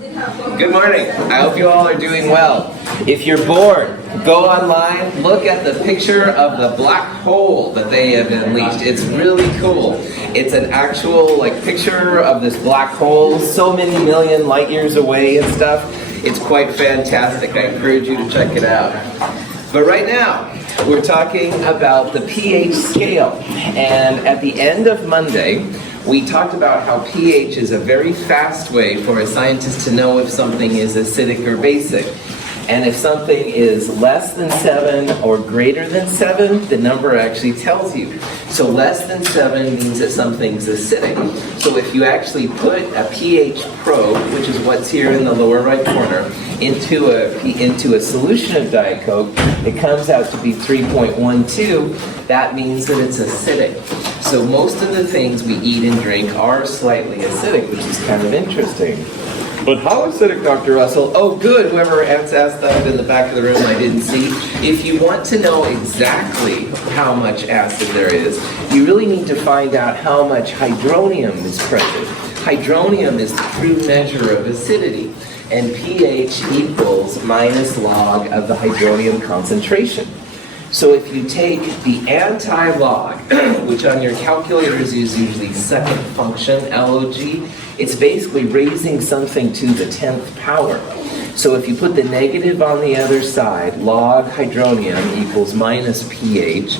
Good morning. I hope you all are doing well. If you're bored, go online, look at the picture of the black hole that they have unleashed. It's really cool. It's an actual picture of this black hole, so many million light years away and stuff. It's quite fantastic. I encourage you to check it out. But right now, we're talking about the pH scale. And at the end of Monday, we talked about how pH is a very fast way for a scientist to know if something is acidic or basic. And if something is less than 7 or greater than 7, the number actually tells you. So less than 7 means that something's acidic. So if you actually put a pH probe, which is what's here in the lower right corner, into a solution of Diet Coke, it comes out to be 3.12. That means that it's acidic. So most of the things we eat and drink are slightly acidic, which is kind of interesting. But how acidic, Dr. Russell? Oh, good. Whoever asked that in the back of the room I didn't see. If you want to know exactly how much acid there is, you really need to find out how much hydronium is present. Hydronium is the true measure of acidity, and pH equals minus log of the hydronium concentration. So if you take the anti-log, which on your calculators is usually second function, log, it's basically raising something to the 10th power. So if you put the negative on the other side, log hydronium equals minus pH.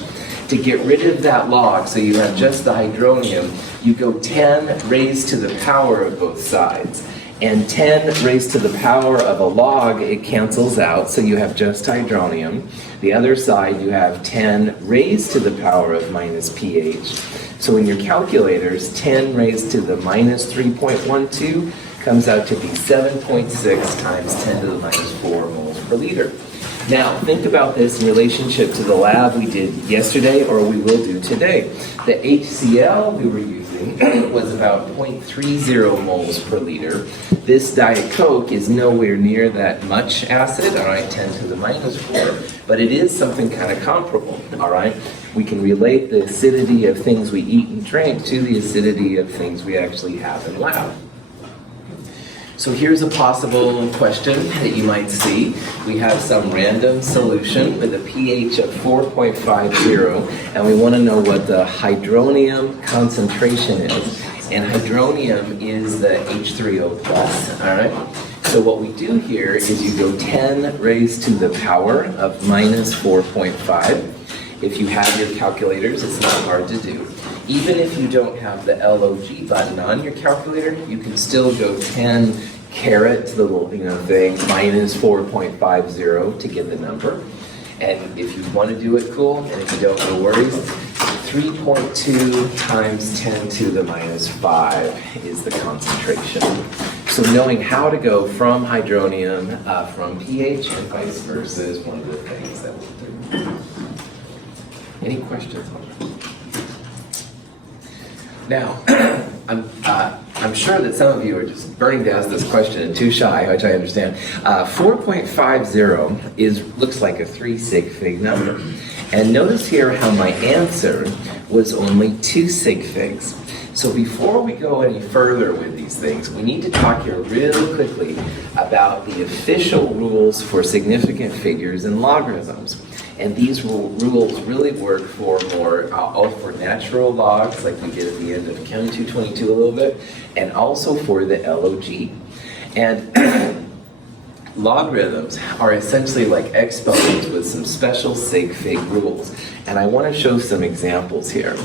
To get rid of that log, so you have just the hydronium, you go 10 raised to the power of both sides. And 10 raised to the power of a log, it cancels out, so you have just hydronium. The other side, you have 10 raised to the power of minus pH. So in your calculators, 10 raised to the minus 3.12 comes out to be 7.6 times 10 to the minus 4 moles per liter. Now, think about this in relationship to the lab we did yesterday, or we will do today. The HCl we were using was about 0.30 moles per liter. This Diet Coke is nowhere near that much acid, all right, 10 to the minus 4, but it is something kind of comparable, all right? We can relate the acidity of things we eat and drink to the acidity of things we actually have in lab. So here's a possible question that you might see. We have some random solution with a pH of 4.50, and we want to know what the hydronium concentration is. And hydronium is the H3O+, all right? So what we do here is you go 10 raised to the power of minus 4.5. If you have your calculators, it's not hard to do. Even if you don't have the LOG button on your calculator, you can still go 10 caret to the little thing, minus 4.50 to get the number. And if you want to do it, cool. And if you don't, no worries. 3.2 times 10 to the minus 5 is the concentration. So knowing how to go from hydronium, from pH and vice versa is one of the things that we'll do. Any questions? Now, I'm sure that some of you are just burning to ask this question and too shy, which I understand. 4.50 looks like a 3 sig fig number. And notice here how my answer was only 2 sig figs. So before we go any further with these things, we need to talk here really quickly about the official rules for significant figures and logarithms. And these rules really work for for natural logs, like we did at the end of Chem 222 a little bit, and also for the LOG. And logarithms are essentially like exponents with some special sig-fig rules. And I want to show some examples here.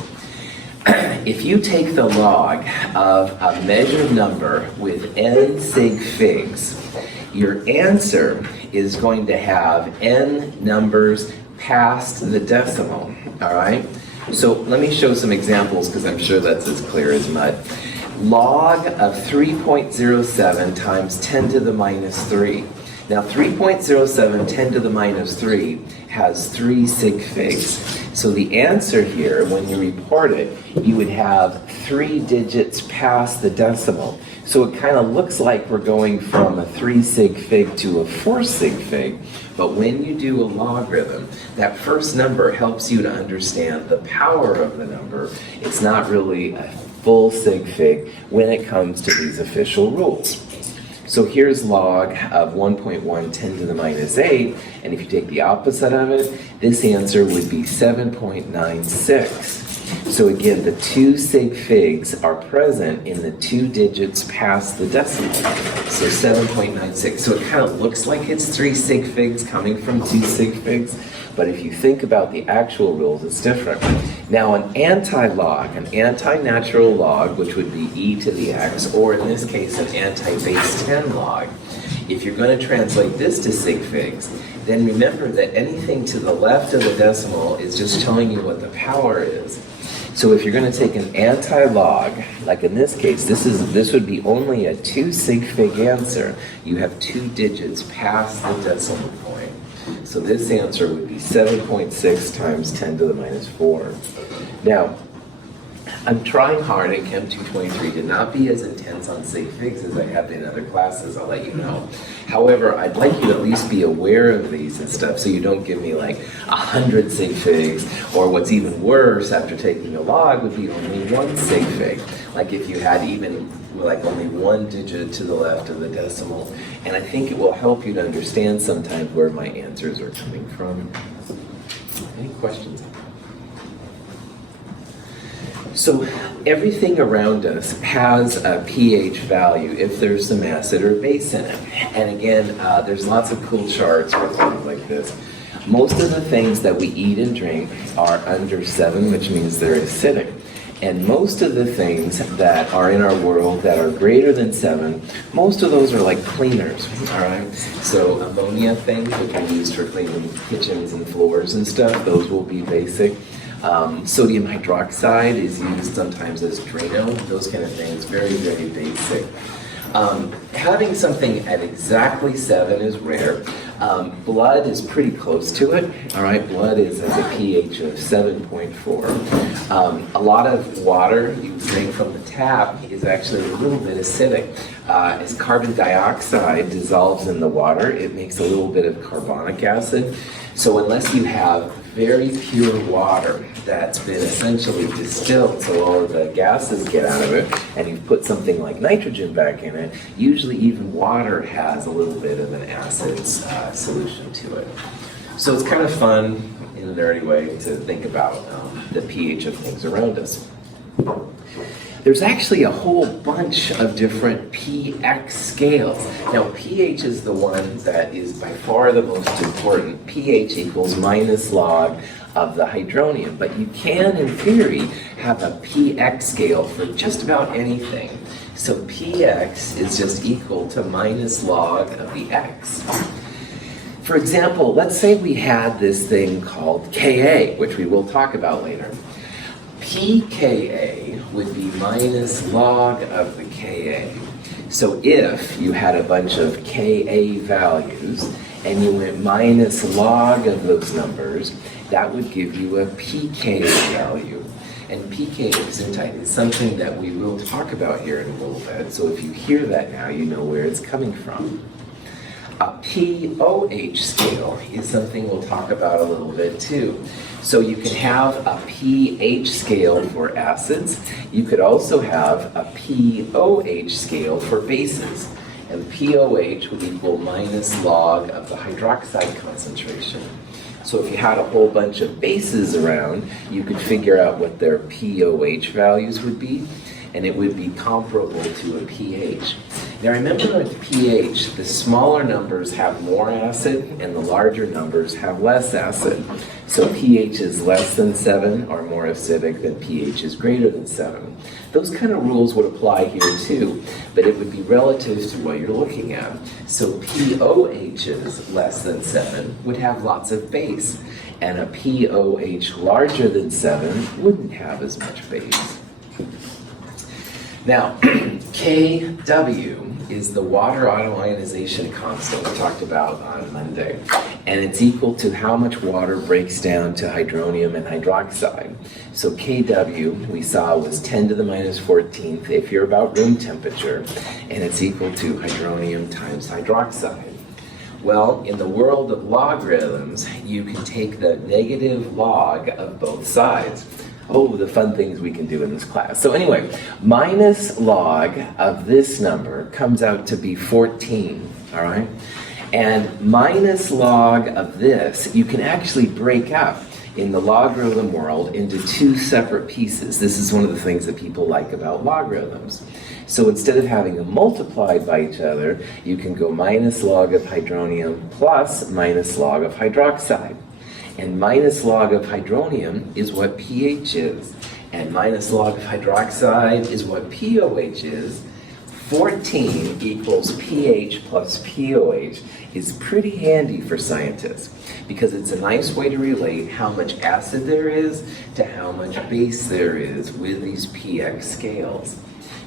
If you take the log of a measured number with n sig figs, your answer is going to have n numbers past the decimal, all right? So let me show some examples because I'm sure that's as clear as mud. Log of 3.07 times 10 to the minus 3. Now 3.07 10 to the minus 3 has 3 sig figs. So the answer here, when you report it, you would have 3 digits past the decimal. So it kind of looks like we're going from a 3 sig fig to a 4 sig fig. But when you do a logarithm, that first number helps you to understand the power of the number. It's not really a full sig fig when it comes to these official rules. So here's log of 1.1 10 to the minus 8, and if you take the opposite of it, this answer would be 7.96. So again, the 2 sig figs are present in the 2 digits past the decimal. So 7.96. So it kind of looks like it's 3 sig figs coming from 2 sig figs, but if you think about the actual rules, it's different. Now an anti-log, an anti-natural log, which would be e to the x, or in this case an anti-base 10 log, if you're going to translate this to sig figs, then remember that anything to the left of the decimal is just telling you what the power is. So if you're going to take an anti-log, like in this case, this would be only a 2 sig fig answer. You have 2 digits past the decimal point. So this answer would be 7.6 times 10 to the minus 4. Now, I'm trying hard at Chem 223 to not be as intense on sig figs as I have in other classes, I'll let you know. However, I'd like you to at least be aware of these and stuff so you don't give me like 100 sig figs, or what's even worse after taking a log would be only 1 sig fig. Like if you had even like only 1 digit to the left of the decimal. And I think it will help you to understand sometimes where my answers are coming from. Any questions? So everything around us has a pH value if there's some acid or base in it. And again, there's lots of cool charts for things like this. Most of the things that we eat and drink are under 7, which means they're acidic. And most of the things that are in our world that are greater than 7, most of those are like cleaners, all right? So ammonia things, which are used for cleaning kitchens and floors and stuff, those will be basic. Sodium hydroxide is used sometimes as Drano, those kind of things, very, very basic. Having something at exactly 7 is rare. Blood is pretty close to it, all right? Blood is as a pH of 7.4. A lot of water you drink from the tap is actually a little bit acidic. As carbon dioxide dissolves in the water, it makes a little bit of carbonic acid. So unless you have very pure water that's been essentially distilled so all of the gases get out of it, and you put something like nitrogen back in it, usually even water has a little bit of an acid solution to it. So it's kind of fun in a nerdy way to think about the pH of things around us. There's actually a whole bunch of different pH scales. Now, pH is the one that is by far the most important. pH equals minus log of the hydronium. But you can, in theory, have a pH scale for just about anything. So px is just equal to minus log of the x. For example, let's say we had this thing called Ka, which we will talk about later. pKa would be minus log of the Ka. So if you had a bunch of Ka values and you went minus log of those numbers, that would give you a pK value. And pK gesundheit is something that we will talk about here in a little bit. So if you hear that now, you know where it's coming from. A pOH scale is something we'll talk about a little bit too. So you can have a pH scale for acids. You could also have a pOH scale for bases. And pOH would equal minus log of the hydroxide concentration. So if you had a whole bunch of bases around, you could figure out what their pOH values would be, and it would be comparable to a pH. Now remember with pH, the smaller numbers have more acid and the larger numbers have less acid. So pH is less than 7 or more acidic than pH is greater than 7. Those kind of rules would apply here too, but it would be relative to what you're looking at. So pOHs less than 7 would have lots of base, and a pOH larger than 7 wouldn't have as much base. Now, Kw is the water autoionization constant we talked about on Monday, and it's equal to how much water breaks down to hydronium and hydroxide. So Kw, we saw, was 10 to the minus 14th if you're about room temperature, and it's equal to hydronium times hydroxide. Well, in the world of logarithms, you can take the negative log of both sides. Oh, the fun things we can do in this class. So anyway, minus log of this number comes out to be 14, all right? And minus log of this, you can actually break up in the logarithm world into two separate pieces. This is one of the things that people like about logarithms. So instead of having them multiplied by each other, you can go minus log of hydronium plus minus log of hydroxide. And minus log of hydronium is what pH is, and minus log of hydroxide is what POH is. 14 equals pH plus POH is pretty handy for scientists because it's a nice way to relate how much acid there is to how much base there is with these px scales.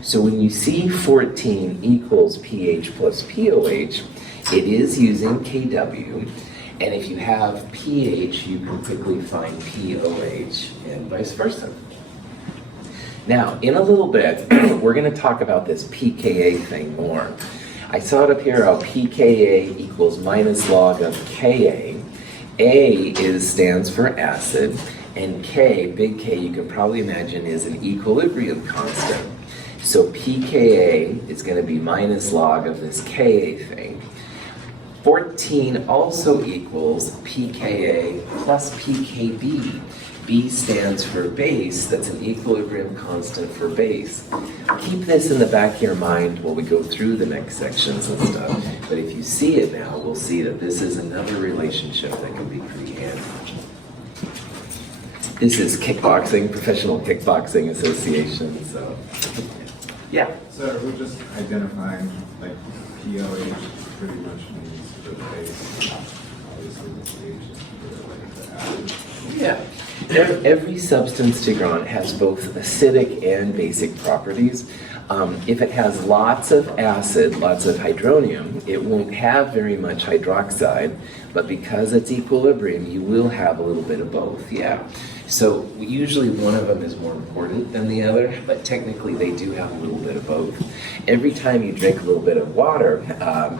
So when you see 14 equals pH plus POH, it is using KW. And if you have pH, you can quickly find POH and vice versa. Now, in a little bit, we're going to talk about this pKa thing more. I saw it up here how pKa equals minus log of Ka. A stands for acid, and K, big K, you can probably imagine is an equilibrium constant. So pKa is going to be minus log of this Ka thing. 14 also equals pKa plus pKb. B stands for base, that's an equilibrium constant for base. Keep this in the back of your mind while we go through the next sections and stuff. But if you see it now, we'll see that this is another relationship that can be pretty handy. This is kickboxing, Professional Kickboxing Association, so yeah. So we're just identifying like POH pretty much means the base. Obviously the pH is related to acid. Yeah. Every substance, Tigran, has both acidic and basic properties. If it has lots of acid, lots of hydronium, it won't have very much hydroxide, but because it's equilibrium, you will have a little bit of both, yeah. So usually one of them is more important than the other, but technically they do have a little bit of both. Every time you drink a little bit of water,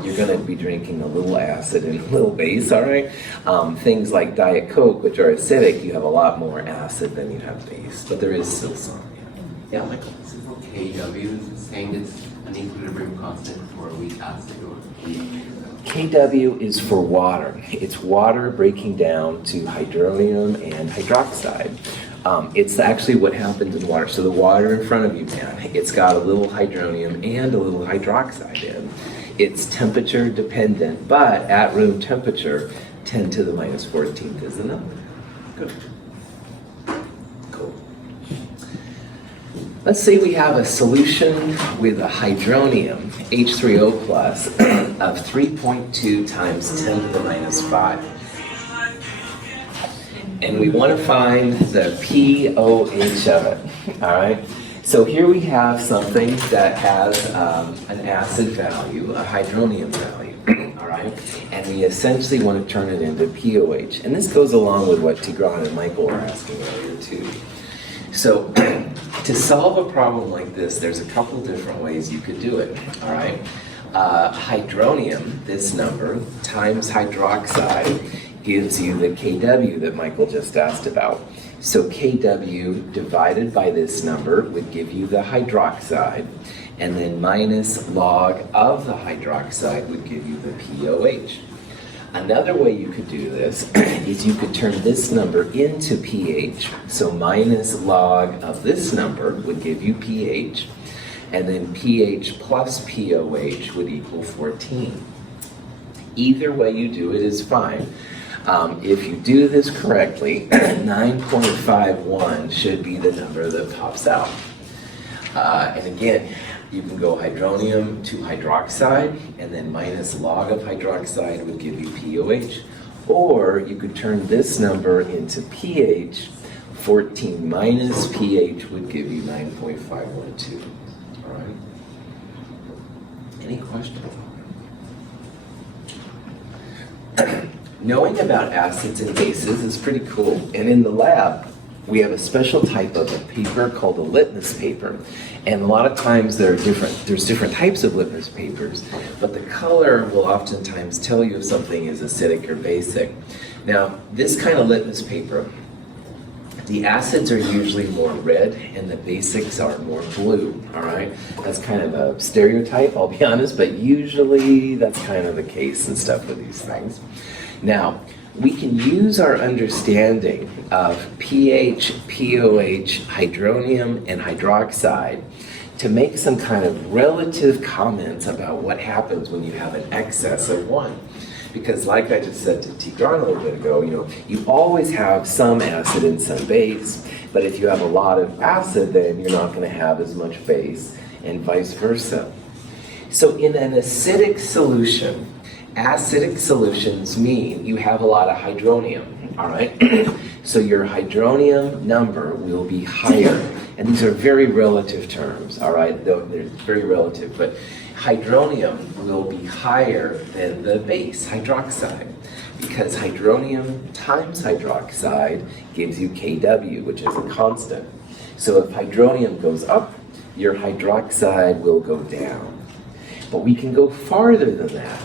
you're going to be drinking a little acid and a little base, all right? Things like Diet Coke, which are acidic, you have a lot more acid than you have base, but there is still some. Yeah, Michael? KW is saying it's an equilibrium constant for a weak acid or KW is for water. It's water breaking down to hydronium and hydroxide. It's actually what happens in water. So the water in front of you, man, it's got a little hydronium and a little hydroxide in. It's temperature dependent, but at room temperature, 10 to the minus 14th is the number. Good. Cool. Let's say we have a solution with a hydronium, H3O plus, of 3.2 times 10 to the minus 5. And we want to find the POH of it, all right? So here we have something that has an acid value, a hydronium value, all right? And we essentially want to turn it into POH. And this goes along with what Tigran and Michael were asking earlier too. So to solve a problem like this, there's a couple different ways you could do it, all right? Hydronium, this number, times hydroxide gives you the KW that Michael just asked about. So KW divided by this number would give you the hydroxide, and then minus log of the hydroxide would give you the POH. Another way you could do this is you could turn this number into pH. So minus log of this number would give you pH, and then pH plus POH would equal 14. Either way you do it is fine. If you do this correctly, 9.51 should be the number that pops out. And again, you can go hydronium to hydroxide, and then minus log of hydroxide would give you POH. Or you could turn this number into pH. 14 minus pH would give you 9.512. All right? Any questions? Knowing about acids and bases is pretty cool. And in the lab, we have a special type of a paper called a litmus paper. And a lot of times there's different types of litmus papers, but the color will oftentimes tell you if something is acidic or basic. Now, this kind of litmus paper The acids are usually more red and the basics are more blue, all right? That's kind of a stereotype, I'll be honest, but usually that's kind of the case and stuff with these things. Now, we can use our understanding of pH, pOH, hydronium, and hydroxide to make some kind of relative comments about what happens when you have an excess of one. Because like I just said to Tigran a little bit ago, you always have some acid and some base, but if you have a lot of acid, then you're not going to have as much base, and vice versa. So in an acidic solution, acidic solutions mean you have a lot of hydronium, all right? So your hydronium number will be higher. And these are very relative terms, all right? They're very relative, but hydronium will be higher than the base, hydroxide, because hydronium times hydroxide gives you Kw, which is a constant. So if hydronium goes up, your hydroxide will go down. But we can go farther than that.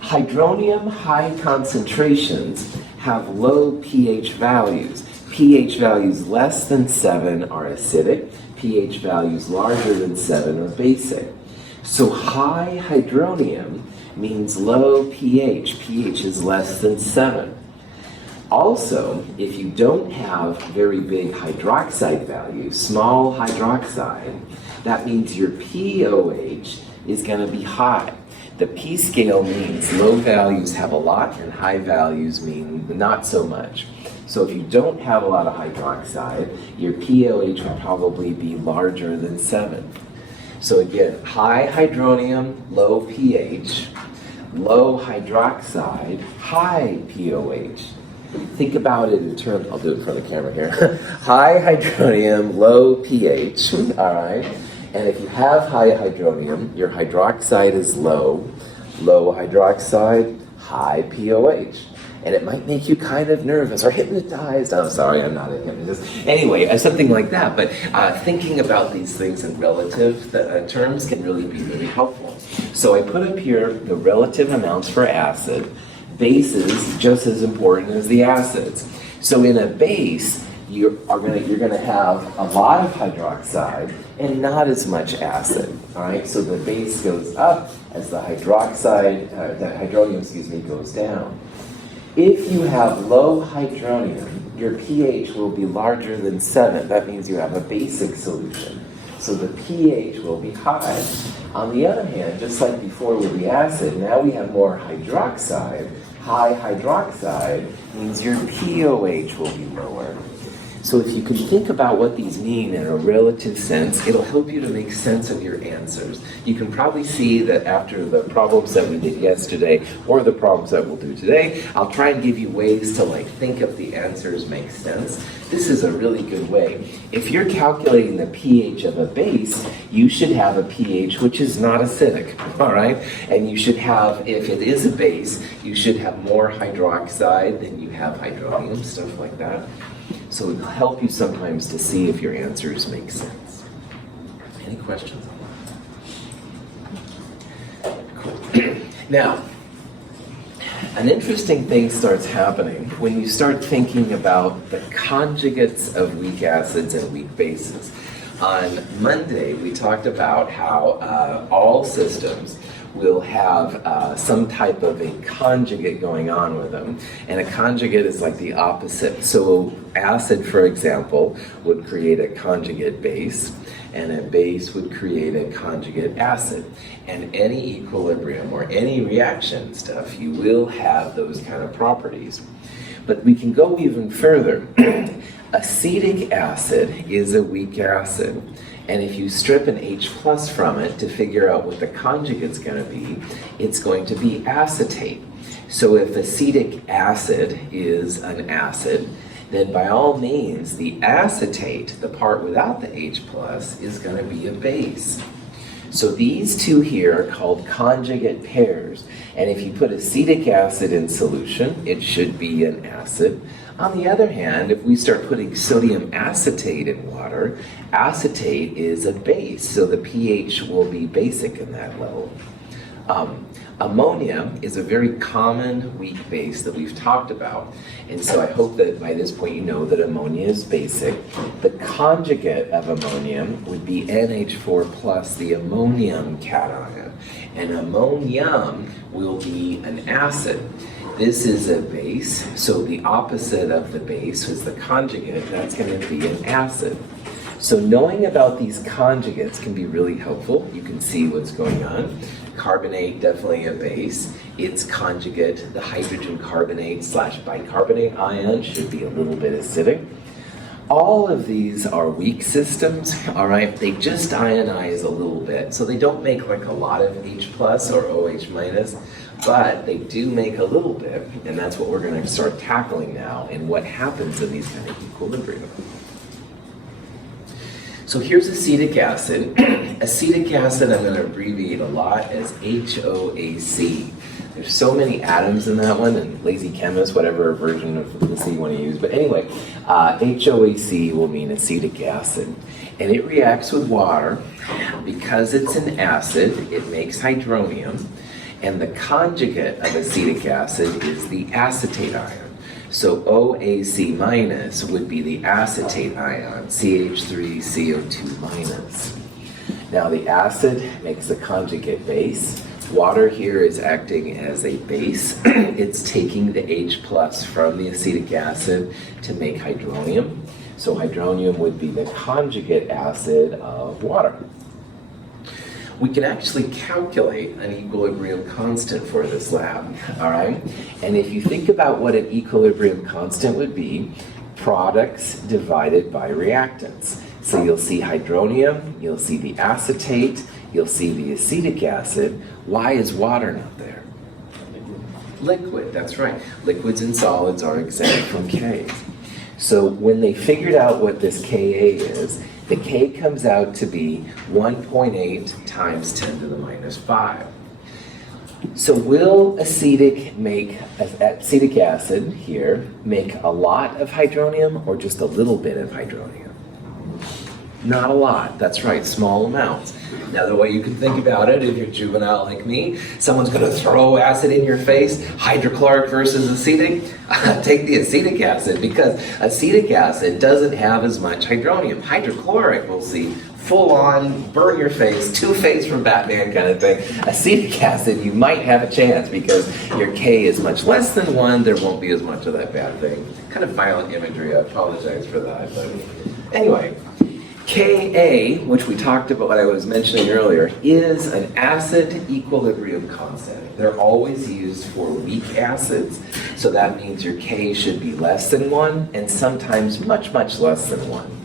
Hydronium high concentrations have low pH values. pH values less than 7 are acidic, pH values larger than 7 are basic. So high hydronium means low pH. pH is less than 7. Also, if you don't have very big hydroxide values, small hydroxide, that means your pOH is going to be high. The P scale means low values have a lot and high values mean not so much. So if you don't have a lot of hydroxide, your pOH will probably be larger than 7. So again, high hydronium, low pH, low hydroxide, high pOH. Think about it in terms, I'll do it in front of the camera here. High hydronium, low pH, all right? And if you have high hydronium, your hydroxide is low, low hydroxide, high pOH. And it might make you kind of nervous or hypnotized. I'm sorry, I'm not a hypnotist. Anyway, something like that. But thinking about these things in relative terms can really be really helpful. So I put up here the relative amounts for acid. Bases just as important as the acids. So in a base, you're gonna have a lot of hydroxide and not as much acid. All right. So the base goes up as the hydronium goes down. If you have low hydronium, your pH will be larger than 7. That means you have a basic solution. So the pH will be high. On the other hand, just like before with the acid, now we have more hydroxide. High hydroxide means your pOH will be lower. So if you can think about what these mean in a relative sense, it'll help you to make sense of your answers. You can probably see that after the problems that we did yesterday, or the problems that we'll do today, I'll try and give you ways to think if the answers make sense. This is a really good way. If you're calculating the pH of a base, you should have a pH which is not acidic, all right? And you should have, if it is a base, you should have more hydroxide than you have hydronium, stuff like that. So it'll help you sometimes to see if your answers make sense. Any questions on that? Cool. Now, an interesting thing starts happening when you start thinking about the conjugates of weak acids and weak bases. On Monday, we talked about how all systems will have some type of a conjugate going on with them. And a conjugate is like the opposite. So acid, for example, would create a conjugate base, and a base would create a conjugate acid. And any equilibrium or any reaction stuff, you will have those kind of properties. But we can go even further. Acetic acid is a weak acid. And if you strip an H plus from it to figure out what the conjugate's going to be, it's going to be acetate. So if acetic acid is an acid, then by all means, the acetate, the part without the H plus, is going to be a base. So these two here are called conjugate pairs. And if you put acetic acid in solution, it should be an acid. On the other hand, if we start putting sodium acetate in water, acetate is a base, so the pH will be basic in that level. Ammonia is a very common weak base that we've talked about. And so I hope that by this point you know that ammonia is basic. The conjugate of ammonium would be NH4 plus the ammonium cation. And ammonium will be an acid. This is a base, so the opposite of the base is the conjugate. That's going to be an acid. So knowing about these conjugates can be really helpful. You can see what's going on. Carbonate, definitely a base. Its conjugate, the hydrogen carbonate slash bicarbonate ion, should be a little bit acidic. All of these are weak systems, all right? They just ionize a little bit. So they don't make like a lot of H plus or OH minus, but they do make a little bit, and that's what we're going to start tackling now and what happens in these kind of equilibrium. So here's acetic acid. Acetic acid I'm going to abbreviate a lot as HOAC. There's so many atoms in that one, and lazy chemist, whatever version of the C you want to use. But anyway, HOAC will mean acetic acid. And it reacts with water. Because it's an acid, it makes hydronium. And the conjugate of acetic acid is the acetate ion. So OAC minus would be the acetate ion, CH3CO2 minus. Now the acid makes a conjugate base. Water here is acting as a base. It's taking the H plus from the acetic acid to make hydronium. So hydronium would be the conjugate acid of water. We can actually calculate an equilibrium constant for this lab, all right? And if you think about what an equilibrium constant would be, products divided by reactants. So you'll see hydronium, you'll see the acetate, you'll see the acetic acid. Why is water not there? Liquid, that's right. Liquids and solids are exempt from K. So when they figured out what this Ka is, the K comes out to be 1.8 times 10 to the minus 5. So will acetic acid here make a lot of hydronium or just a little bit of hydronium? Not a lot, that's right, small amounts. Now the way you can think about it, if you're juvenile like me, someone's going to throw acid in your face, hydrochloric versus acetic, take the acetic acid because acetic acid doesn't have as much hydronium. Hydrochloric, we'll see, full on, burn your face, Two-Face from Batman kind of thing. Acetic acid, you might have a chance because your K is much less than 1, there won't be as much of that bad thing. Kind of violent imagery, I apologize for that. But anyway, Ka, which we talked about, what I was mentioning earlier, is an acid equilibrium constant. They're always used for weak acids, so that means your K should be less than 1, and sometimes much, much less than 1.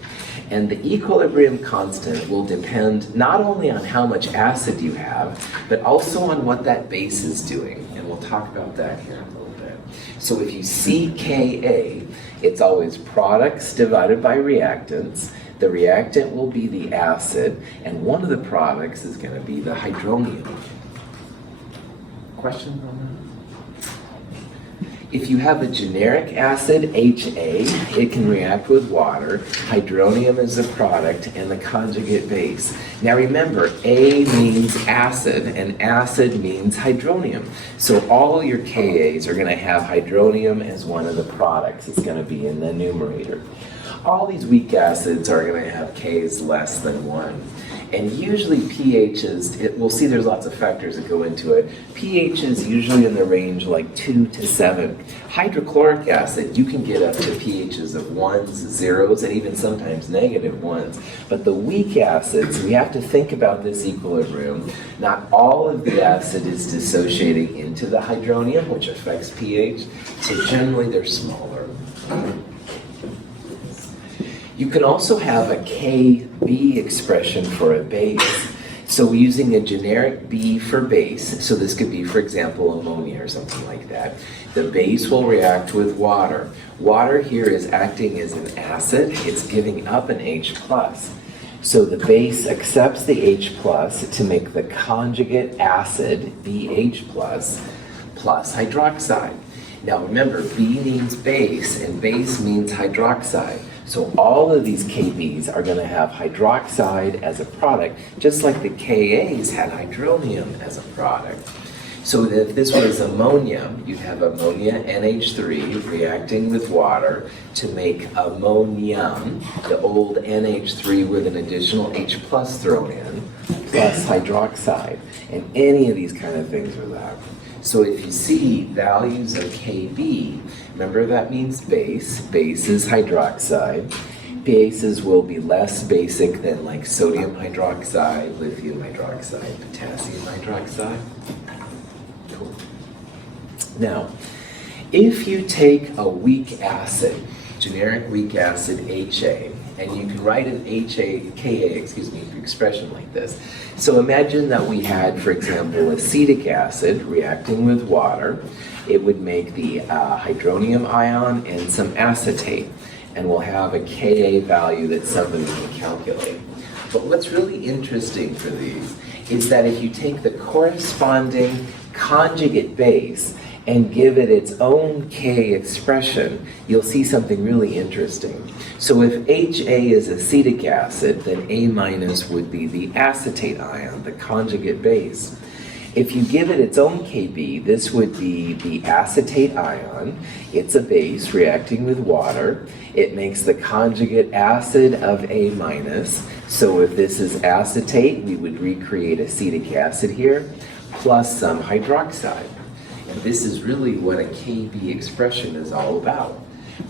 And the equilibrium constant will depend not only on how much acid you have, but also on what that base is doing, and we'll talk about that here in a little bit. So if you see Ka, it's always products divided by reactants. The reactant will be the acid, and one of the products is going to be the hydronium. Questions on that? If you have a generic acid, HA, it can react with water. Hydronium is the product and the conjugate base. Now remember, A means acid, and acid means hydronium. So all your Kas are going to have hydronium as one of the products. It's going to be in the numerator. All these weak acids are going to have Ks less than 1. And usually pHs, we'll see there's lots of factors that go into it. pH is usually in the range like 2 to 7. Hydrochloric acid, you can get up to pHs of 1s, 0s, and even sometimes negative 1s. But the weak acids, we have to think about this equilibrium. Not all of the acid is dissociating into the hydronium, which affects pH, so generally they're smaller. You can also have a Kb expression for a base. So using a generic B for base, so this could be, for example, ammonia or something like that. The base will react with water. Water here is acting as an acid. It's giving up an H+. So the base accepts the H+ to make the conjugate acid, BH+, plus hydroxide. Now remember, B means base, and base means hydroxide. So all of these Kbs are going to have hydroxide as a product, just like the Kas had hydronium as a product. So that if this was ammonia, you'd have ammonia NH3 reacting with water to make ammonium, the old NH3 with an additional H plus thrown in, plus hydroxide. And any of these kind of things are that. So if you see values of Kb, remember that means base. Base is hydroxide. Bases will be less basic than like sodium hydroxide, lithium hydroxide, potassium hydroxide. Cool. Now, if you take a weak acid, generic weak acid HA, and you can write an expression like this. So imagine that we had, for example, acetic acid reacting with water. It would make the hydronium ion and some acetate, and we'll have a Ka value that somebody can calculate. But what's really interesting for these is that if you take the corresponding conjugate base and give it its own K expression, you'll see something really interesting. So if HA is acetic acid, then A minus would be the acetate ion, the conjugate base. If you give it its own Kb, this would be the acetate ion. It's a base reacting with water. It makes the conjugate acid of A minus. So if this is acetate, we would recreate acetic acid here, plus some hydroxide. And this is really what a Kb expression is all about.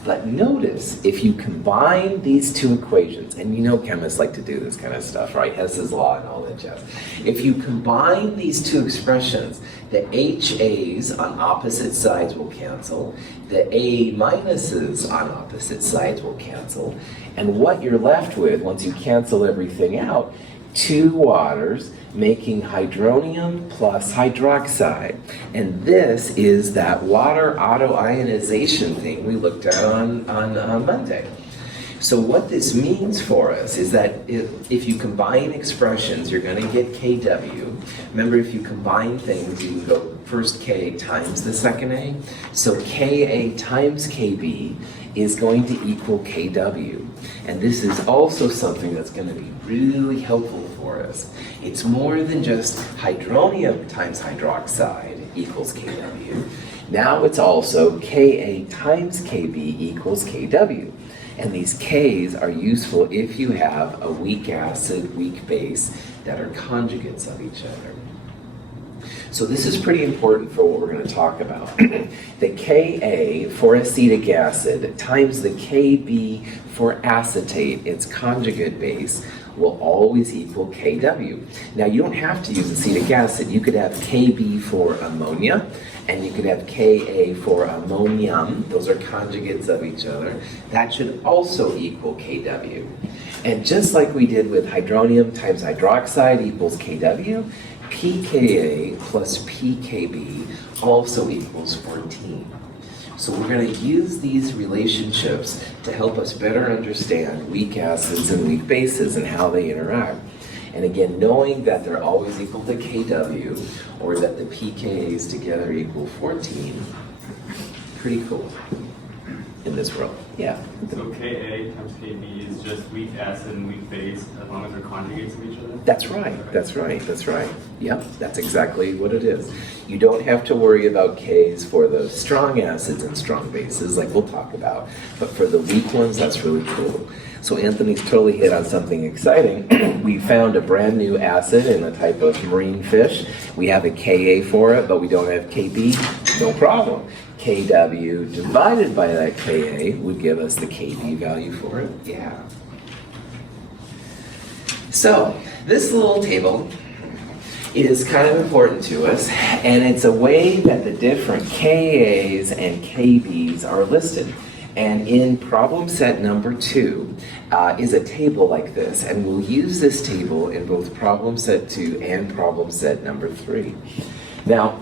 But notice, if you combine these two equations, and you know chemists like to do this kind of stuff, right? Hess's law and all that jazz. If you combine these two expressions, the HAs on opposite sides will cancel, the A minuses on opposite sides will cancel, and what you're left with, once you cancel everything out, two waters making hydronium plus hydroxide. And this is that water autoionization thing we looked at on Monday. So what this means for us is that if you combine expressions, you're going to get Kw. Remember, if you combine things, you can go first K times the second A. So Ka times Kb is going to equal Kw. And this is also something that's going to be really helpful for us. It's more than just hydronium times hydroxide equals Kw. Now it's also Ka times Kb equals Kw. And these Ks are useful if you have a weak acid, weak base that are conjugates of each other. So this is pretty important for what we're going to talk about. The Ka for acetic acid times the Kb for acetate, its conjugate base, will always equal Kw. Now you don't have to use acetic acid. You could have Kb for ammonia, and you could have Ka for ammonium. Those are conjugates of each other. That should also equal Kw. And just like we did with hydronium times hydroxide equals Kw, pKa plus pKb also equals 14. So we're going to use these relationships to help us better understand weak acids and weak bases and how they interact. And again, knowing that they're always equal to Kw, or that the pKa's together equal 14, pretty cool in this world. Yeah. So Ka times Kb is just weak acid and weak base as long as they're conjugates of each other? That's right, that's right, that's right. Yep, that's exactly what it is. You don't have to worry about Ks for the strong acids and strong bases like we'll talk about, but for the weak ones, that's really cool. So Anthony's totally hit on something exciting. We found a brand new acid in a type of marine fish. We have a Ka for it, but we don't have Kb. No problem. Kw divided by that Ka would give us the Kb value for it. Yeah. So this little table is kind of important to us, and it's a way that the different Kas and Kbs are listed. And in problem set number 2 is a table like this, and we'll use this table in both problem set 2 and problem set number 3. Now,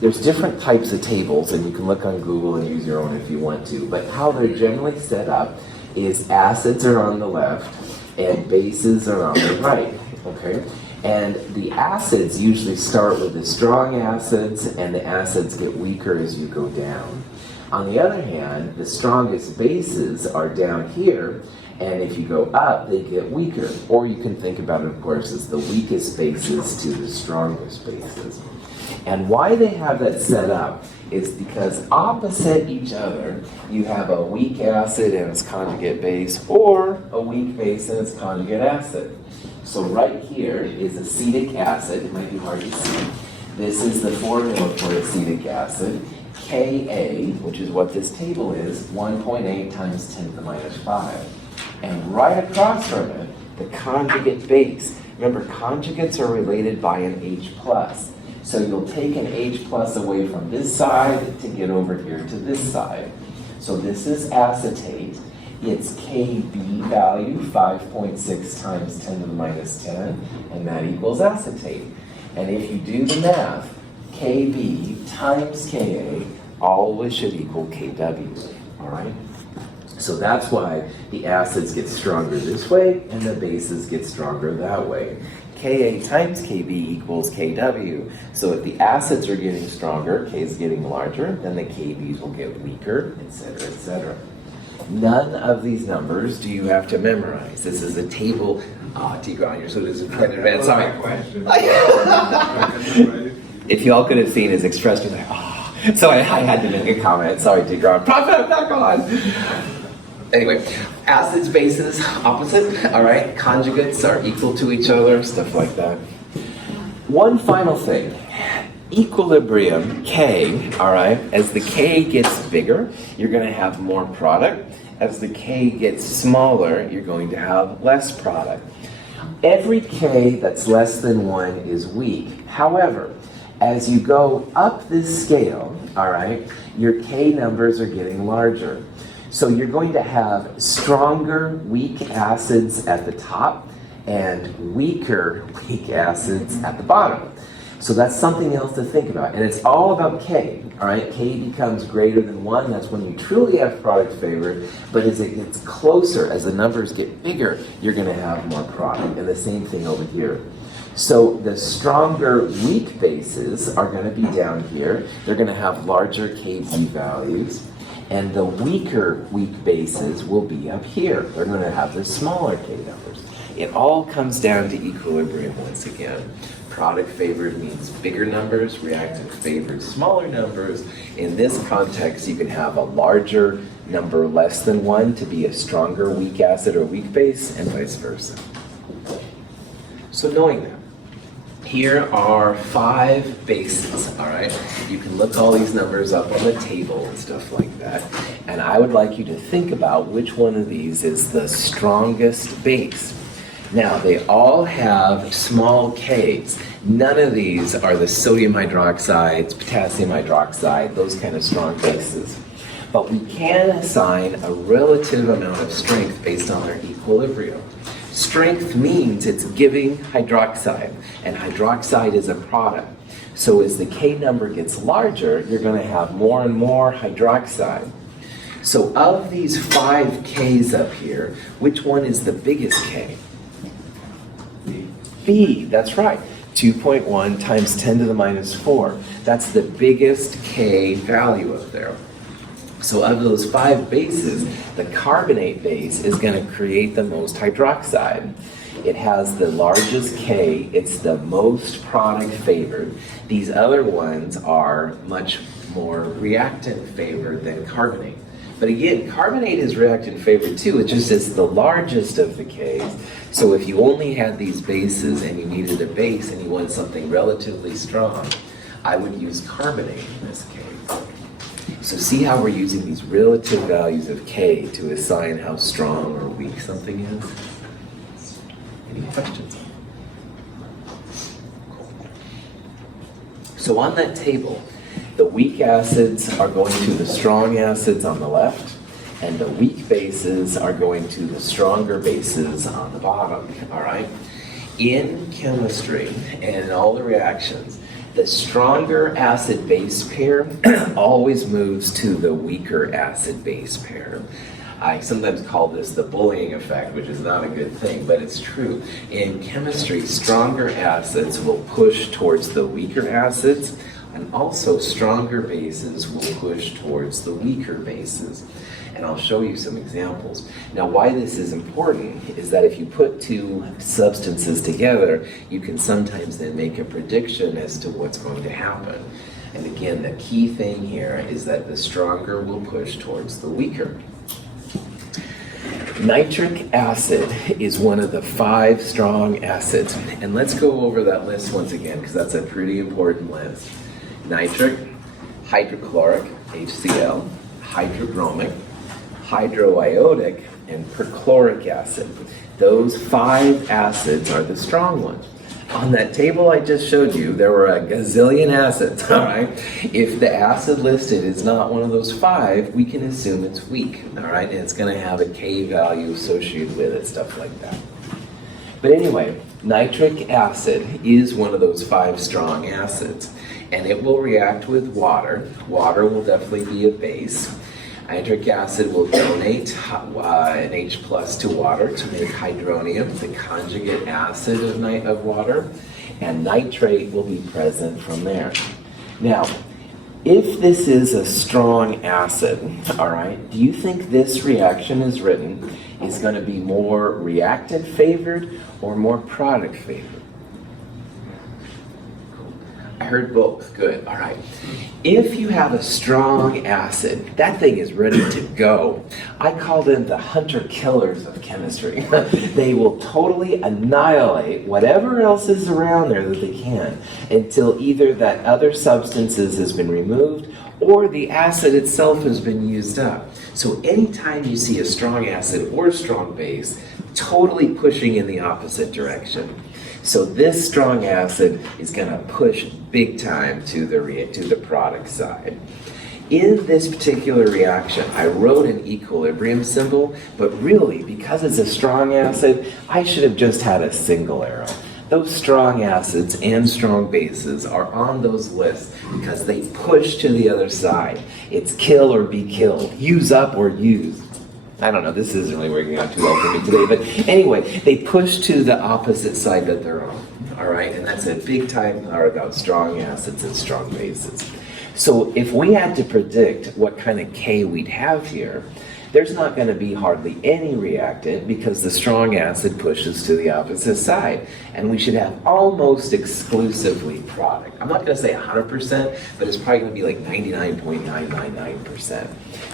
there's different types of tables, and you can look on Google and use your own if you want to, but how they're generally set up is acids are on the left and bases are on the right, okay? And the acids usually start with the strong acids, and the acids get weaker as you go down. On the other hand, the strongest bases are down here, and if you go up, they get weaker. Or you can think about it, of course, as the weakest bases to the strongest bases. And why they have that set up is because opposite each other, you have a weak acid and its conjugate base, or a weak base and its conjugate acid. So right here is acetic acid. It might be hard to see. This is the formula for acetic acid. Ka, which is what this table is, 1.8 times 10 to the minus 5. And right across from it, the conjugate base. Remember, conjugates are related by an H+. So you'll take an H+ away from this side to get over here to this side. So this is acetate. Its Kb value, 5.6 times 10 to the minus 10, and that equals acetate. And if you do the math, Kb times Ka always should equal Kw, all right? So that's why the acids get stronger this way and the bases get stronger that way. Ka times Kb equals Kw. So if the acids are getting stronger, K is getting larger, then the Kb's will get weaker, etc., etc. None of these numbers do you have to memorize. This is a table. Tigran, you're so disappointed. Man, sorry. If you all could have seen his expression, like, so I had to make a comment. Sorry, Tigran. Prophet, back on. Anyway, acids, bases, opposite, all right? Conjugates are equal to each other, stuff like that. One final thing. Equilibrium, K, all right? As the K gets bigger, you're going to have more product. As the K gets smaller, you're going to have less product. Every K that's less than 1 is weak. However, as you go up this scale, all right, your K numbers are getting larger. So you're going to have stronger weak acids at the top and weaker weak acids at the bottom. So that's something else to think about. And it's all about K, all right? K becomes greater than 1. That's when you truly have product favored. But as it gets closer, as the numbers get bigger, you're going to have more product. And the same thing over here. So the stronger weak bases are going to be down here. They're going to have larger Kb values. And the weaker weak bases will be up here. They're going to have the smaller K numbers. It all comes down to equilibrium once again. Product favored means bigger numbers, reactant favored smaller numbers. In this context, you can have a larger number less than 1 to be a stronger weak acid or weak base, and vice versa. So knowing that, here are 5 bases, all right? You can look all these numbers up on the table and stuff like that. And I would like you to think about which one of these is the strongest base. Now, they all have small k's. None of these are the sodium hydroxides, potassium hydroxide, those kind of strong bases. But we can assign a relative amount of strength based on their equilibrium. Strength means it's giving hydroxide, and hydroxide is a product. So as the K number gets larger, you're going to have more and more hydroxide. So of these 5 Ks up here, which one is the biggest K? B, that's right. 2.1 times 10 to the minus 4. That's the biggest K value up there. So of those 5 bases, the carbonate base is going to create the most hydroxide. It has the largest K. It's the most product favored. These other ones are much more reactant favored than carbonate. But again, carbonate is reactant favored too. It's just it's the largest of the Ks. So if you only had these bases and you needed a base and you want something relatively strong, I would use carbonate in this case. So see how we're using these relative values of K to assign how strong or weak something is? Any questions? So on that table, the weak acids are going to the strong acids on the left, and the weak bases are going to the stronger bases on the bottom, all right? In chemistry and in all the reactions, the stronger acid-base pair always moves to the weaker acid-base pair. I sometimes call this the bullying effect, which is not a good thing, but it's true. In chemistry, stronger acids will push towards the weaker acids, And also, stronger bases will push towards the weaker bases. And I'll show you some examples. Now, why this is important is that if you put two substances together, you can sometimes then make a prediction as to what's going to happen. And again, the key thing here is that the stronger will push towards the weaker. Nitric acid is one of the 5 strong acids. And let's go over that list once again, because that's a pretty important list. Nitric, hydrochloric, HCl, hydrobromic, hydroiodic, and perchloric acid. Those 5 acids are the strong ones. On that table I just showed you, there were a gazillion acids, all right? If the acid listed is not one of those 5, we can assume it's weak, all right? And it's going to have a K value associated with it, stuff like that. But anyway, nitric acid is one of those 5 strong acids, and it will react with water. Water will definitely be a base. Nitric acid will donate an H plus to water to make hydronium, the conjugate acid of water, and nitrate will be present from there. Now, if this is a strong acid, all right, do you think this reaction is going to be more reactant favored or more product favored? I heard both. Good. All right. If you have a strong acid, that thing is ready to go. I call them the hunter-killers of chemistry. They will totally annihilate whatever else is around there that they can until either that other substances has been removed or the acid itself has been used up. So anytime you see a strong acid or strong base, totally pushing in the opposite direction. So this strong acid is going to push big time to the product side. In this particular reaction, I wrote an equilibrium symbol, but really, because it's a strong acid, I should have just had a single arrow. Those strong acids and strong bases are on those lists because they push to the other side. It's kill or be killed, use up or use. I don't know, this isn't really working out too well for me today, but anyway, they push to the opposite side that they're on, all right? And that's a big time about strong acids and strong bases. So if we had to predict what kind of K we'd have here, there's not going to be hardly any reactant because the strong acid pushes to the opposite side. And we should have almost exclusively product. I'm not going to say 100%, but it's probably going to be like 99.999%.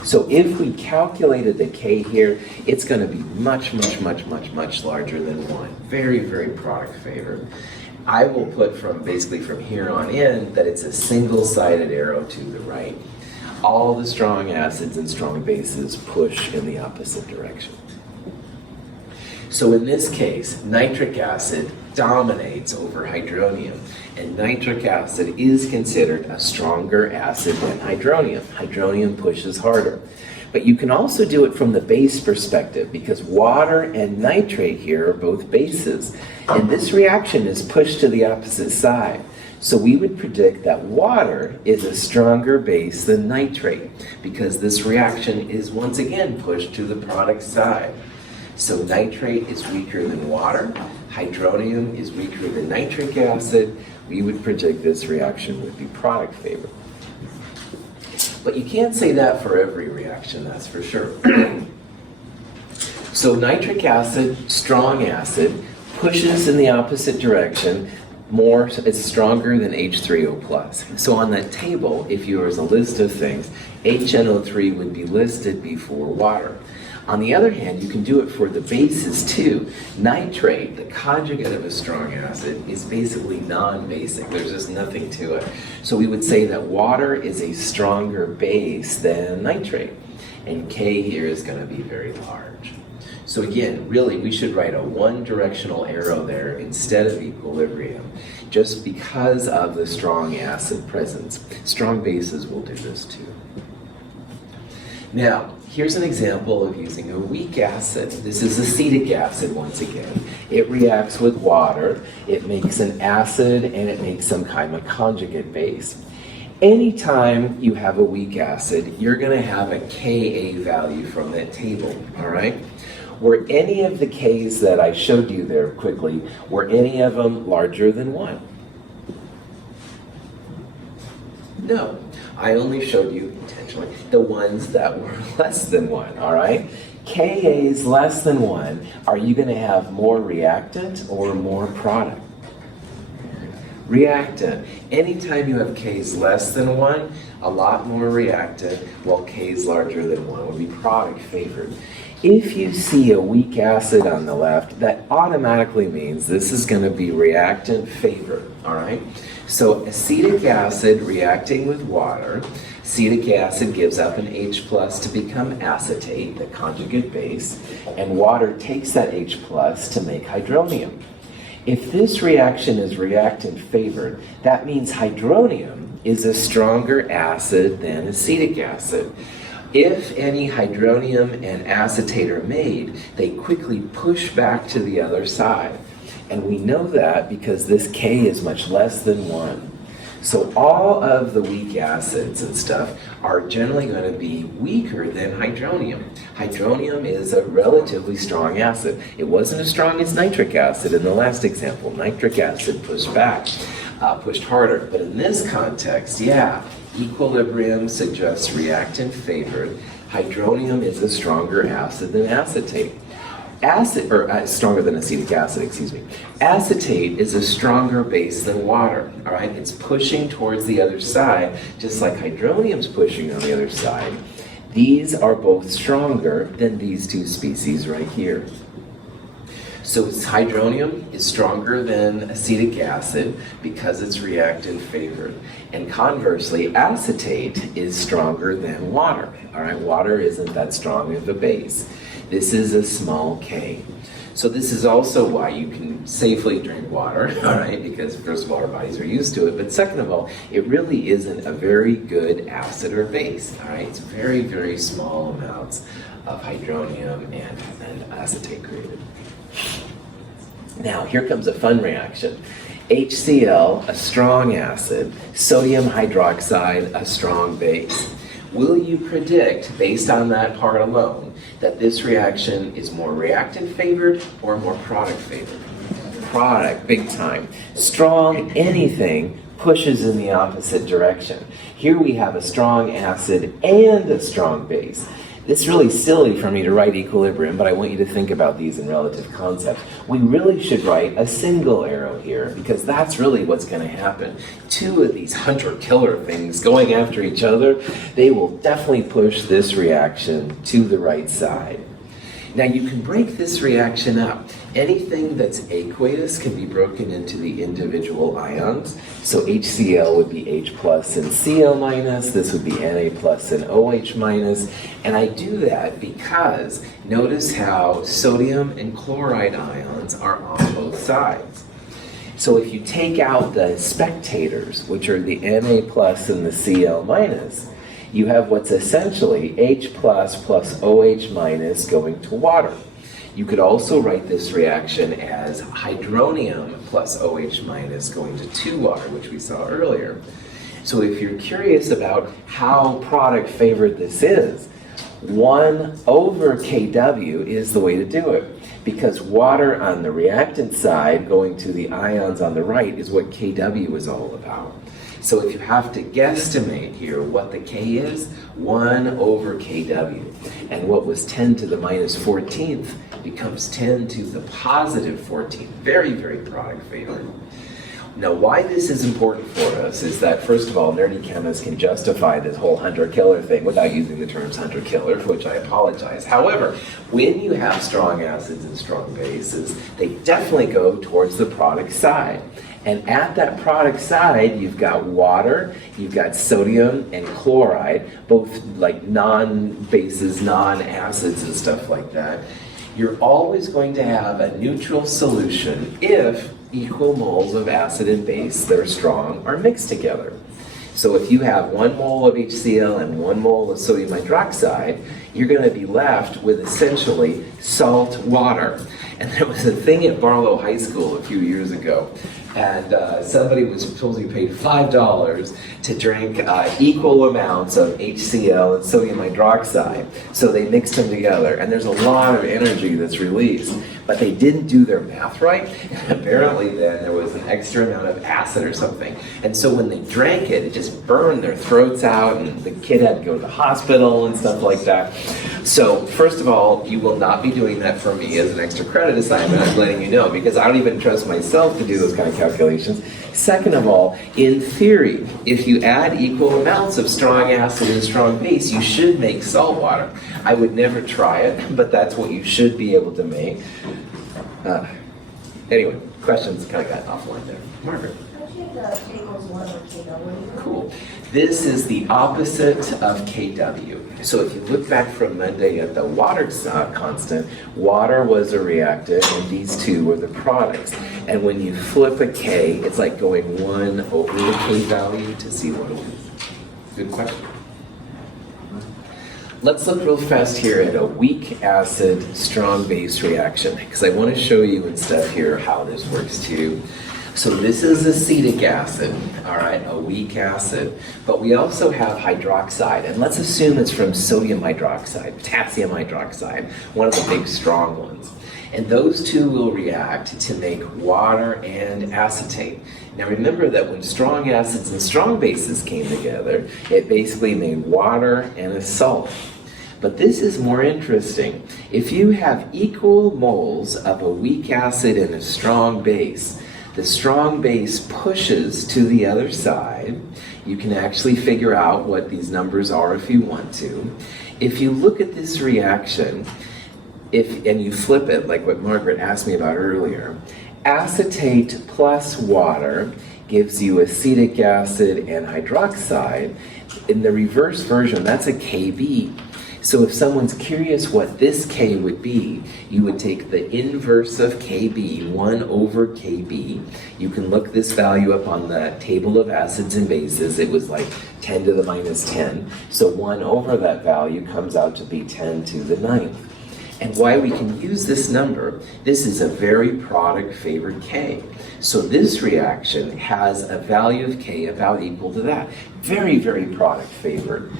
So if we calculated the K here, it's going to be much, much, much, much, much larger than 1. Very, very product favored. I will put from here on in that it's a single-sided arrow to the right. All the strong acids and strong bases push in the opposite direction. So in this case, nitric acid dominates over hydronium, and nitric acid is considered a stronger acid than hydronium. Hydronium pushes harder. But you can also do it from the base perspective because water and nitrate here are both bases, and this reaction is pushed to the opposite side. So we would predict that water is a stronger base than nitrate because this reaction is once again pushed to the product side. So nitrate is weaker than water, hydronium is weaker than nitric acid. We would predict this reaction would be product favored. But you can't say that for every reaction, that's for sure. So nitric acid, strong acid, pushes in the opposite direction. More, it's stronger than H3O+. So on that table, if you was a list of things, HNO3 would be listed before water. On the other hand, you can do it for the bases too. Nitrate, the conjugate of a strong acid, is basically non-basic. There's just nothing to it. So we would say that water is a stronger base than nitrate. And K here is going to be very large. So again, really, we should write a one-directional arrow there instead of equilibrium, just because of the strong acid presence. Strong bases will do this too. Now, here's an example of using a weak acid. This is acetic acid once again. It reacts with water, it makes an acid, and it makes some kind of conjugate base. Anytime you have a weak acid, you're going to have a Ka value from that table, all right? Were any of the Ks that I showed you there quickly, were any of them larger than 1? No, I only showed you intentionally the ones that were less than 1, all right? Ka is less than 1. Are you going to have more reactant or more product? Reactant. Anytime you have K's less than 1, a lot more reactant, while K's larger than 1 would be product favored. If you see a weak acid on the left, that automatically means this is going to be reactant favored, all right? So acetic acid reacting with water, acetic acid gives up an H plus to become acetate, the conjugate base, and water takes that H plus to make hydronium. If this reaction is reactant favored, that means hydronium is a stronger acid than acetic acid. If any hydronium and acetate are made, they quickly push back to the other side. And we know that because this K is much less than 1. So all of the weak acids and stuff are generally going to be weaker than hydronium. Hydronium is a relatively strong acid. It wasn't as strong as nitric acid in the last example. Nitric acid pushed back, pushed harder. But in this context, yeah, equilibrium suggests reactant favored. Hydronium is a stronger acid than acetate. Stronger than acetic acid, excuse me. Acetate is a stronger base than water, all right? It's pushing towards the other side, just like hydronium's pushing on the other side. These are both stronger than these two species right here. So hydronium is stronger than acetic acid because it's reactant favored. And conversely, acetate is stronger than water, all right? Water isn't that strong of a base. This is a small K. So this is also why you can safely drink water, all right? Because first of all, our bodies are used to it. But second of all, it really isn't a very good acid or base, all right? It's very, very small amounts of hydronium and acetate created. Now, here comes a fun reaction. HCl, a strong acid, sodium hydroxide, a strong base. Will you predict, based on that part alone, that this reaction is more reactant favored or more product favored? Product, big time. Strong anything pushes in the opposite direction. Here we have a strong acid and a strong base. It's really silly for me to write equilibrium, but I want you to think about these in relative concepts. We really should write a single arrow here because that's really what's going to happen. Two of these hunter-killer things going after each other, they will definitely push this reaction to the right side. Now you can break this reaction up. Anything that's aqueous can be broken into the individual ions. So HCl would be H plus and Cl minus. This would be Na plus and OH minus. And I do that because notice how sodium and chloride ions are on both sides. So if you take out the spectators, which are the Na plus and the Cl minus, you have what's essentially H plus OH minus going to water. You could also write this reaction as hydronium plus OH minus going to 2 water, which we saw earlier. So if you're curious about how product favored this is, 1 over Kw is the way to do it. Because water on the reactant side going to the ions on the right is what Kw is all about. So if you have to guesstimate here what the K is, 1 over Kw. And what was 10 to the minus 14th becomes 10 to the positive 14th. Very, very product favored. Now, why this is important for us is that, first of all, nerdy chemists can justify this whole hunter-killer thing without using the terms hunter-killer, for which I apologize. However, when you have strong acids and strong bases, they definitely go towards the product side. And at that product side, you've got water, you've got sodium and chloride, both like non-bases, non-acids and stuff like that. You're always going to have a neutral solution if equal moles of acid and base that are strong are mixed together. So if you have 1 mole of HCl and 1 mole of sodium hydroxide, you're going to be left with essentially salt water. And there was a thing at Barlow High School a few years ago, and somebody was supposedly paid $5 to drink equal amounts of HCl and sodium hydroxide. So they mixed them together, and there's a lot of energy that's released. but they didn't do their math right. And apparently then there was an extra amount of acid or something. And so when they drank it, it just burned their throats out, and the kid had to go to the hospital and stuff like that. So first of all, you will not be doing that for me as an extra credit assignment. I'm letting you know, because I don't even trust myself to do those kind of calculations. Second of all, in theory, if you add equal amounts of strong acid and strong base, you should make salt water. I would never try it, but that's what you should be able to make. Anyway, questions kind of got offline there. Margaret. Cool. This is the opposite of Kw. So if you look back from Monday at the water constant, water was a reactant and these two were the products. And when you flip a K, it's like going 1 over the K value to see what it is. Good question. Let's look real fast here at a weak acid, strong base reaction, because I want to show you and stuff here how this works too. So this is acetic acid, all right, a weak acid. But we also have hydroxide, and let's assume it's from sodium hydroxide, potassium hydroxide, one of the big strong ones. And those two will react to make water and acetate. Now remember that when strong acids and strong bases came together, it basically made water and a salt. But this is more interesting. If you have equal moles of a weak acid and a strong base, the strong base pushes to the other side. You can actually figure out what these numbers are if you want to. If you look at this reaction, and you flip it, like what Margaret asked me about earlier, acetate plus water gives you acetic acid and hydroxide. In the reverse version, that's a Kb. So if someone's curious what this K would be, you would take the inverse of Kb, 1 over Kb. You can look this value up on the table of acids and bases. It was like 10 to the minus 10. So 1 over that value comes out to be 10 to the 9th. And why we can use this number, this is a very product-favored K. So this reaction has a value of K about equal to that. Very, very product-favored.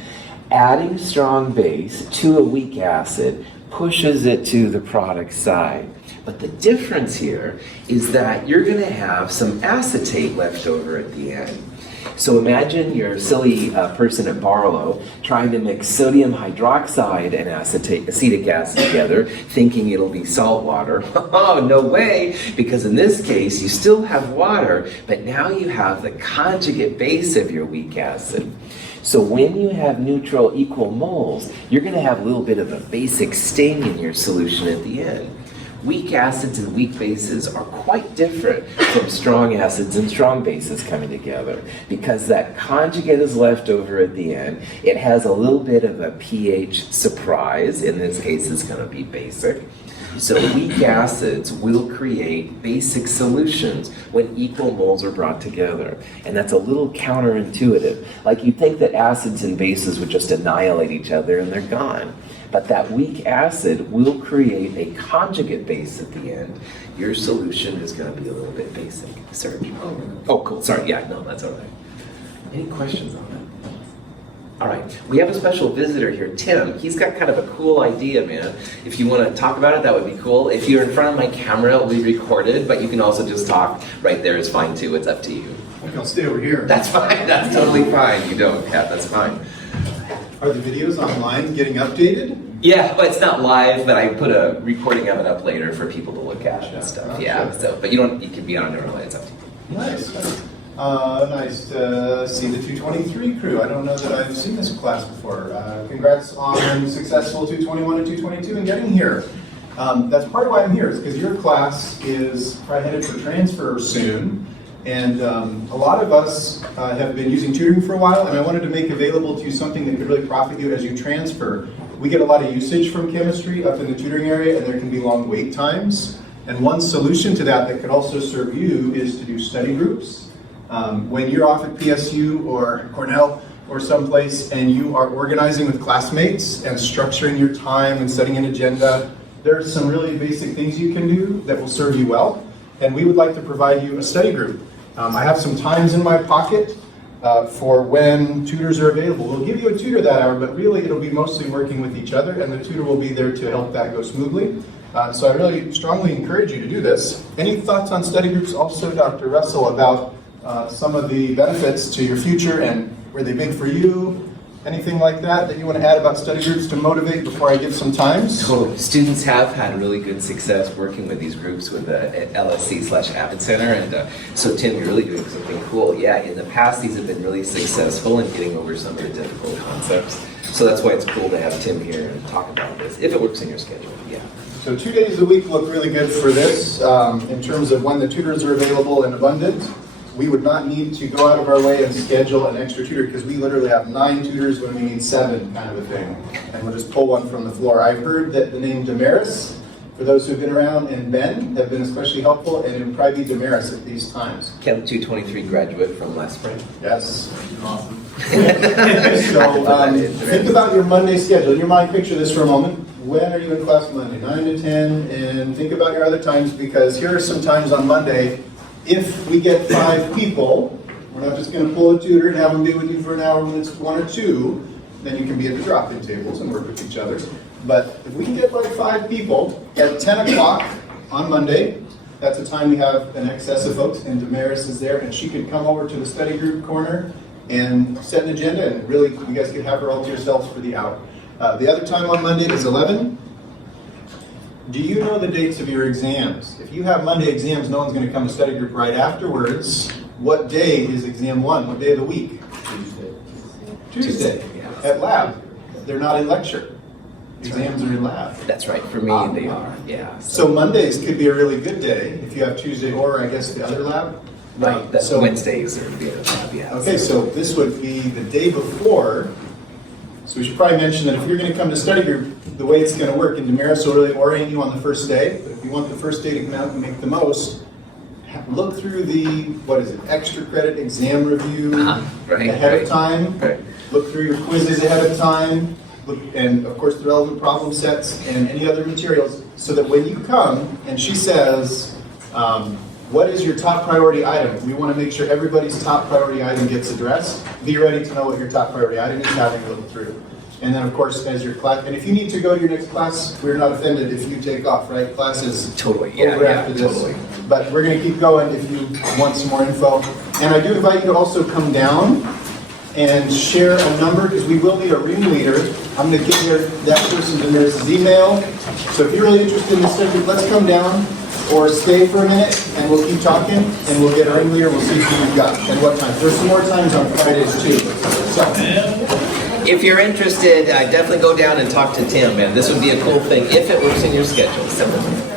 Adding strong base to a weak acid pushes it to the product side. But the difference here is that you're going to have some acetate left over at the end. So imagine you're a silly person at Barlow trying to mix sodium hydroxide and acetic acid together, thinking it'll be salt water. Oh, no way, because in this case you still have water, but now you have the conjugate base of your weak acid. So when you have neutral equal moles, you're going to have a little bit of a basic sting in your solution at the end. Weak acids and weak bases are quite different from strong acids and strong bases coming together, because that conjugate is left over at the end. It has a little bit of a pH surprise. In this case, it's going to be basic. So weak acids will create basic solutions when equal moles are brought together. And that's a little counterintuitive. Like you'd think that acids and bases would just annihilate each other and they're gone. But that weak acid will create a conjugate base at the end. Your solution is going to be a little bit basic. Serge. Oh, cool. Sorry. Yeah, no, that's all right. Any questions on that? All right, we have a special visitor here, Tim. He's got kind of a cool idea, man. If you want to talk about it, that would be cool. If you're in front of my camera, it will be recorded, but you can also just talk right there. It's fine too. It's up to you. I think I'll stay over here. That's fine. That's totally fine. You don't. Yeah, that's fine. Are the videos online getting updated? Yeah, but it's not live, but I put a recording of it up later for people to look at and stuff. Yeah, so, but you can be on it early. It's up to you. Nice. Nice to see the 223 crew. I don't know that I've seen this class before. Congrats on successful 221 and 222 and getting here. That's part of why I'm here, is because your class is probably headed for transfer soon. And a lot of us have been using tutoring for a while, and I wanted to make available to you something that could really profit you as you transfer. We get a lot of usage from chemistry up in the tutoring area, and there can be long wait times. And one solution to that could also serve you is to do study groups. When you're off at PSU or Cornell or someplace and you are organizing with classmates and structuring your time and setting an agenda, there are some really basic things you can do that will serve you well. And we would like to provide you a study group. I have some times in my pocket for when tutors are available. We'll give you a tutor that hour, but really it'll be mostly working with each other, and the tutor will be there to help that go smoothly. So I really strongly encourage you to do this. Any thoughts on study groups also, Dr. Russell, about some of the benefits to your future and were they big for you? Anything like that you want to add about study groups to motivate before I give some times? Totally. Students have had really good success working with these groups with the LSC/Avid Center, and so Tim, you're really doing something cool. Yeah, in the past these have been really successful in getting over some of the difficult concepts. So that's why it's cool to have Tim here and talk about this, if it works in your schedule. Yeah. So 2 days a week look really good for this in terms of when the tutors are available and abundant. We would not need to go out of our way and schedule an extra tutor because we literally have 9 tutors when we need 7 kind of a thing. And we'll just pull one from the floor. I've heard that the name Damaris, for those who've been around, and Ben have been especially helpful, and it would probably be Damaris at these times. Chem 223 graduate from last spring. Yes. Awesome. So think about your Monday schedule. In your mind, picture this for a moment. When are you in class Monday? 9 to 10, and think about your other times because here are some times on Monday. If we get 5 people, we're not just going to pull a tutor and have them be with you for an hour when it's 1 or 2, then you can be at the drop-in tables and work with each other. But if we can get like 5 people at 10 o'clock on Monday, that's a time we have an excess of folks, and Damaris is there, and she could come over to the study group corner and set an agenda, and really, you guys could have her all to yourselves for the hour. The other time on Monday is 11. Do you know the dates of your exams? If you have Monday exams, no one's going to come to study group right afterwards. What day is exam 1? What day of the week? Tuesday. Yeah. At lab. They're not in lecture. Exams are in lab. That's right. For me, they are. Yeah. So Mondays could be a really good day if you have Tuesday or I guess the other lab. Right. That's So Wednesdays or the other lab. Yeah. okay, so this would be the day before. So we should probably mention that if you're going to come to study group, the way it's going to work, and Damaris will really orient you on the first day, but if you want the first day to come out and make the most, look through the, extra credit exam review ahead of time. Right. Look through your quizzes ahead of time, and of course the relevant problem sets and any other materials, so that when you come and she says, what is your top priority item? We want to make sure everybody's top priority item gets addressed. Be ready to know what your top priority item is, having a look through. And then, of course, as your class, and if you need to go to your next class, we're not offended if you take off, right? Class is Totally. over after this. Totally. But we're going to keep going if you want some more info. And I do invite you to also come down and share a number, because we will need a ringleader. I'm going to give that person Damaris' email. So if you're really interested in this subject, let's come down or stay for a minute and we'll keep talking and we'll get a ringleader. We'll see who we've got and what time. There's some more times on Fridays too. So. If you're interested, definitely go down and talk to Tim, man. This would be a cool thing if it works in your schedule. Simple.